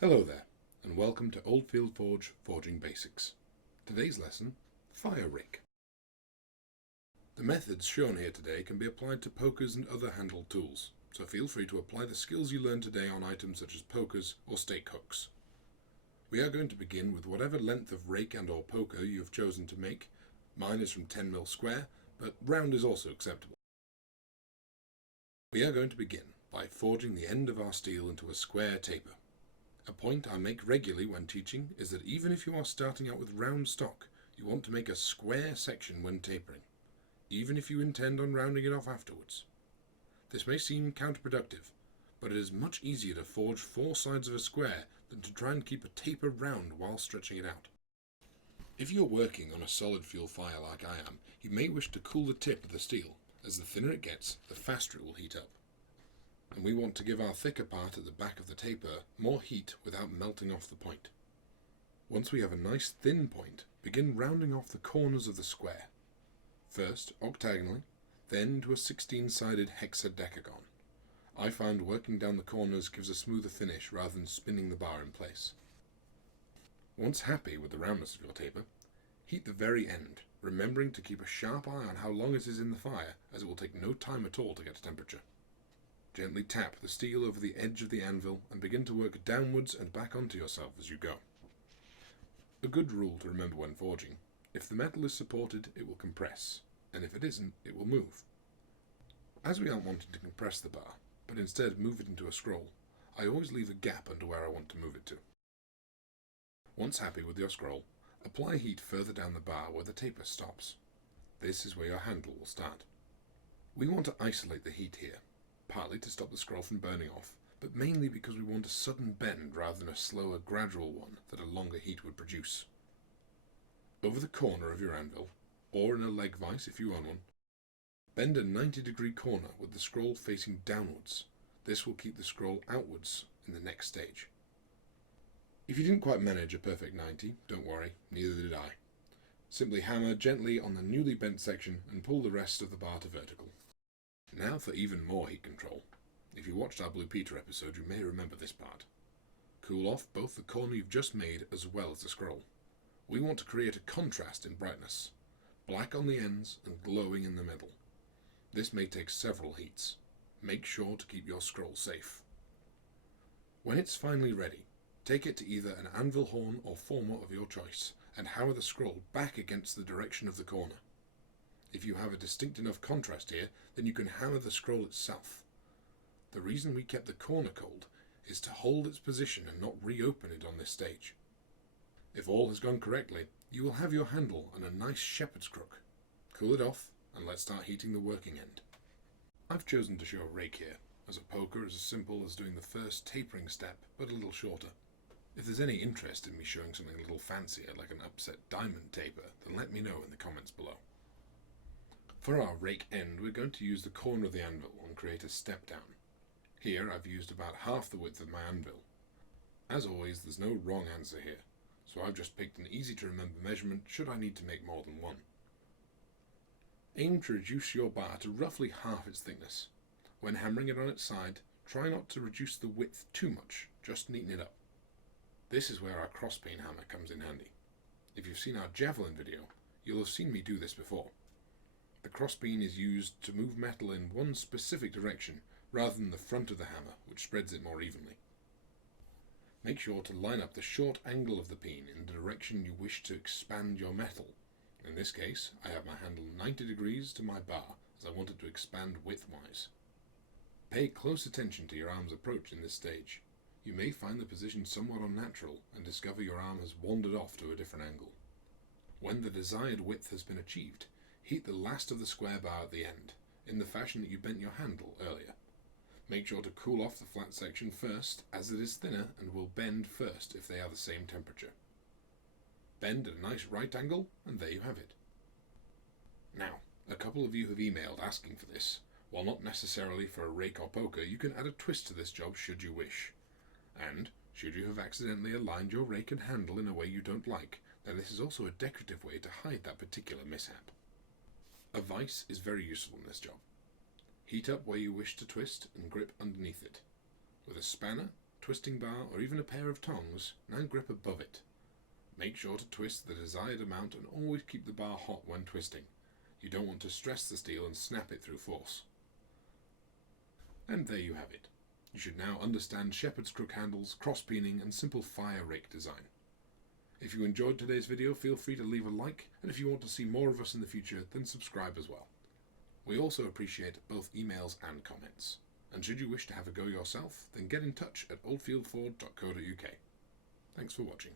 Hello there, and welcome to Oldfield Forge Forging Basics. Today's lesson, Fire Rake. The methods shown here today can be applied to pokers and other handled tools, so feel free to apply the skills you learned today on items such as pokers or stake hooks. We are going to begin with whatever length of rake and or poker you have chosen to make. Mine is from 10mm square, but round is also acceptable. We are going to begin by forging the end of our steel into a square taper. A point I make regularly when teaching is that even if you are starting out with round stock, you want to make a square section when tapering, even if you intend on rounding it off afterwards. This may seem counterproductive, but it is much easier to forge four sides of a square than to try and keep a taper round while stretching it out. If you're working on a solid fuel fire like I am, you may wish to cool the tip of the steel, as the thinner it gets, the faster it will heat up. And we want to give our thicker part at the back of the taper more heat without melting off the point. Once we have a nice thin point, begin rounding off the corners of the square. First octagonally, then to a 16-sided hexadecagon. I find working down the corners gives a smoother finish rather than spinning the bar in place. Once happy with the roundness of your taper, heat the very end, remembering to keep a sharp eye on how long it is in the fire, as it will take no time at all to get to temperature. Gently tap the steel over the edge of the anvil and begin to work downwards and back onto yourself as you go. A good rule to remember when forging: if the metal is supported, it will compress, and if it isn't, it will move. As we aren't wanting to compress the bar, but instead move it into a scroll, I always leave a gap under where I want to move it to. Once happy with your scroll, apply heat further down the bar where the taper stops. This is where your handle will start. We want to isolate the heat here, partly to stop the scroll from burning off, but mainly because we want a sudden bend rather than a slower, gradual one that a longer heat would produce. Over the corner of your anvil, or in a leg vise if you own one, bend a 90-degree corner with the scroll facing downwards. This will keep the scroll outwards in the next stage. If you didn't quite manage a perfect 90, don't worry, neither did I. Simply hammer gently on the newly bent section and pull the rest of the bar to vertical. Now for even more heat control. If you watched our Blue Peter episode, you may remember this part. Cool off both the corner you've just made as well as the scroll. We want to create a contrast in brightness, black on the ends and glowing in the middle. This may take several heats. Make sure to keep your scroll safe. When it's finally ready, take it to either an anvil horn or former of your choice and hammer the scroll back against the direction of the corner. If you have a distinct enough contrast here, then you can hammer the scroll itself. The reason we kept the corner cold is to hold its position and not reopen it on this stage. If all has gone correctly, you will have your handle and a nice shepherd's crook. Cool it off and let's start heating the working end. I've chosen to show a rake here, as a poker is as simple as doing the first tapering step, but a little shorter. If there's any interest in me showing something a little fancier, like an upset diamond taper, then let me know in the comments below. For our rake end, we're going to use the corner of the anvil and create a step down. Here I've used about half the width of my anvil. As always, there's no wrong answer here, so I've just picked an easy to remember measurement should I need to make more than one. Aim to reduce your bar to roughly half its thickness. When hammering it on its side, try not to reduce the width too much, just neaten it up. This is where our cross-peen hammer comes in handy. If you've seen our javelin video, you'll have seen me do this before. The cross-peen is used to move metal in one specific direction rather than the front of the hammer, which spreads it more evenly. Make sure to line up the short angle of the peen in the direction you wish to expand your metal. In this case, I have my handle 90 degrees to my bar, as I want it to expand widthwise. Pay close attention to your arm's approach in this stage. You may find the position somewhat unnatural and discover your arm has wandered off to a different angle. When the desired width has been achieved, heat the last of the square bar at the end, in the fashion that you bent your handle earlier. Make sure to cool off the flat section first, as it is thinner and will bend first if they are the same temperature. Bend at a nice right angle, and there you have it. Now, a couple of you have emailed asking for this. While not necessarily for a rake or poker, you can add a twist to this job should you wish. And, should you have accidentally aligned your rake and handle in a way you don't like, then this is also a decorative way to hide that particular mishap. A vise is very useful in this job. Heat up where you wish to twist and grip underneath it. With a spanner, twisting bar, or even a pair of tongs, now grip above it. Make sure to twist the desired amount and always keep the bar hot when twisting. You don't want to stress the steel and snap it through force. And there you have it. You should now understand shepherd's crook handles, cross peening, and simple fire rake design. If you enjoyed today's video, feel free to leave a like, and if you want to see more of us in the future, then subscribe as well. We also appreciate both emails and comments. And should you wish to have a go yourself, then get in touch at oldfieldford.co.uk. Thanks for watching.